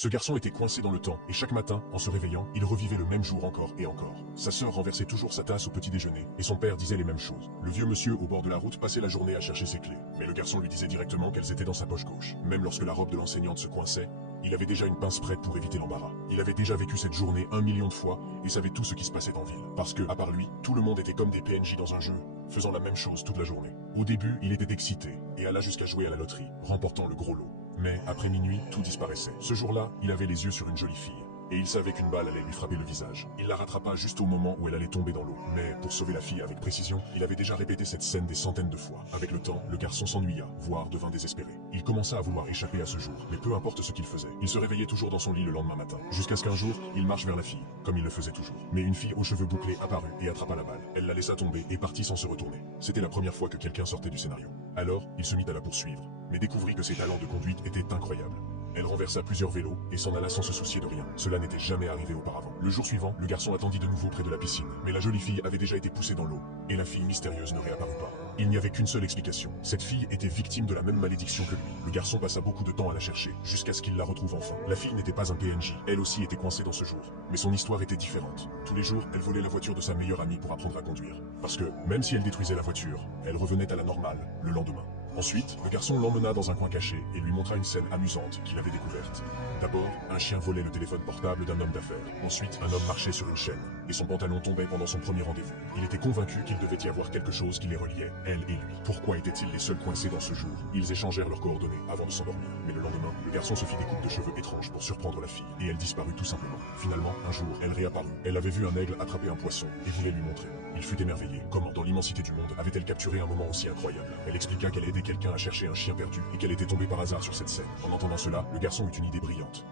Ce garçon était coincé dans le temps, et chaque matin, en se réveillant, il revivait le même jour encore et encore. Sa sœur renversait toujours sa tasse au petit déjeuner, et son père disait les mêmes choses. Le vieux monsieur au bord de la route passait la journée à chercher ses clés, mais le garçon lui disait directement qu'elles étaient dans sa poche gauche. Même lorsque la robe de l'enseignante se coinçait, il avait déjà une pince prête pour éviter l'embarras. Il avait déjà vécu cette journée 1 million de fois, et savait tout ce qui se passait en ville. Parce que, à part lui, tout le monde était comme des PNJ dans un jeu, faisant la même chose toute la journée. Au début, il était excité, et alla jusqu'à jouer à la loterie, remportant le gros lot. Mais, après minuit, tout disparaissait. Ce jour-là, il avait les yeux sur une jolie fille, et il savait qu'une balle allait lui frapper le visage. Il la rattrapa juste au moment où elle allait tomber dans l'eau. Mais, pour sauver la fille avec précision, il avait déjà répété cette scène des centaines de fois. Avec le temps, le garçon s'ennuya, voire devint désespéré. Il commença à vouloir échapper à ce jour, mais peu importe ce qu'il faisait. Il se réveillait toujours dans son lit le lendemain matin, jusqu'à ce qu'un jour, il marche vers la fille, comme il le faisait toujours. Mais une fille aux cheveux bouclés apparut et attrapa la balle. Elle la laissa tomber et partit sans se retourner. C'était la première fois que quelqu'un sortait du scénario. Alors, il se mit à la poursuivre, mais découvrit que ses talents de conduite étaient incroyables. Elle renversa plusieurs vélos et s'en alla sans se soucier de rien. Cela n'était jamais arrivé auparavant. Le jour suivant, le garçon attendit de nouveau près de la piscine. Mais la jolie fille avait déjà été poussée dans l'eau, et la fille mystérieuse ne réapparut pas. Il n'y avait qu'une seule explication. Cette fille était victime de la même malédiction que lui. Le garçon passa beaucoup de temps à la chercher, jusqu'à ce qu'il la retrouve enfin. La fille n'était pas un PNJ, elle aussi était coincée dans ce jour. Mais son histoire était différente. Tous les jours, elle volait la voiture de sa meilleure amie pour apprendre à conduire. Parce que, même si elle détruisait la voiture, elle revenait à la normale, le lendemain. Ensuite, le garçon l'emmena dans un coin caché et lui montra une scène amusante qu'il avait découverte. D'abord, un chien volait le téléphone portable d'un homme d'affaires. Ensuite, un homme marchait sur une chaîne, et son pantalon tombait pendant son premier rendez-vous. Il était convaincu qu'il devait y avoir quelque chose qui les reliait, elle et lui. Pourquoi étaient-ils les seuls coincés dans ce jour? Ils échangèrent leurs coordonnées avant de s'endormir. Mais le lendemain, le garçon se fit des coupes de cheveux étranges pour surprendre la fille, et elle disparut tout simplement. Finalement, un jour, elle réapparut. Elle avait vu un aigle attraper un poisson, et voulait lui montrer. Il fut émerveillé. Comment, dans l'immensité du monde, avait-elle capturé un moment aussi incroyable? Elle expliqua qu'elle aidait quelqu'un à chercher un chien perdu, et qu'elle était tombée par hasard sur cette scène. En entendant cela, le garçon eut une idée brillante.